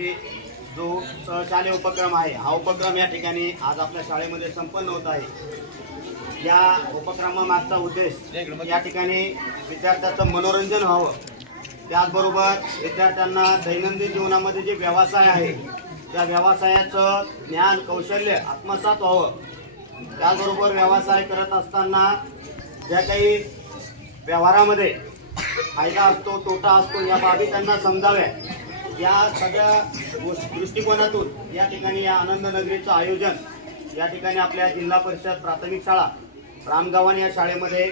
जो शालेय उपक्रम आहे हा उपक्रम या ठिकाणी आज आपल्या शाळेमध्ये संपन्न होत आहे। या उपक्रमामागचा उद्देश या ठिकाणी विद्यार्थ्यांचं मनोरंजन व्हावं, त्याचबरोबर विद्यार्थ्यांना दैनंदिन जीवनामध्ये जे व्यवसाय आहे त्या व्यवसायाचं ज्ञान कौशल्य आत्मसात व्हावं, त्याचबरोबर व्यवसाय करत असताना ज्या काही व्यवहारामध्ये फायदा असतो तोटा असतो या बाबी त्यांना समजाव्या, या सगळ्या दृष्टिकोनातून या ठिकाणी या आनंद नगरीचं आयोजन या ठिकाणी आपल्या जिल्हा परिषद प्राथमिक शाळा रामगव्हाण या शाळेमध्ये